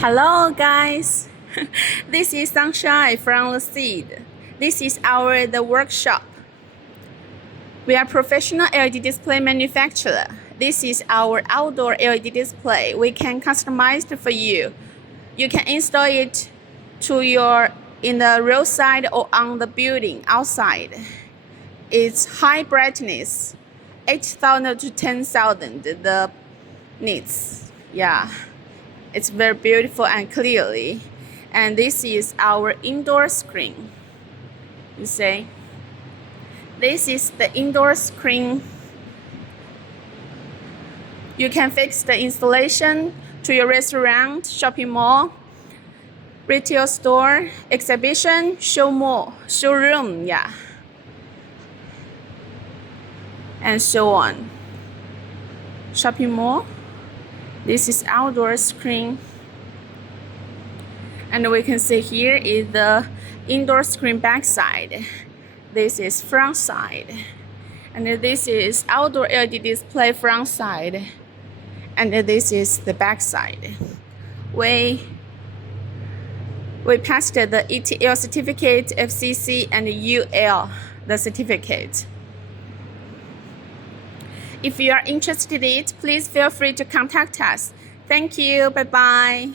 Hello guys, this is Sunshine from Lecede. This is the workshop. We are professional LED display manufacturer. This is our outdoor LED display. We can customize it for you. You can install it in the roadside or on the building outside. It's high brightness, 8,000 to 10,000 the nits. Yeah. It's very beautiful and clearly. And this is our indoor screen. You see? This is the indoor screen. You can fix the installation to your restaurant, shopping mall, retail store, exhibition, showroom, yeah. And so on. Shopping mall. This is outdoor screen. And we can see here is the indoor screen back side. This is front side. And this is outdoor LED display front side. And this is the back side. We passed the ETL certificate, FCC, and UL, the certificate. If you are interested in it, please feel free to contact us. Thank you. Bye-bye.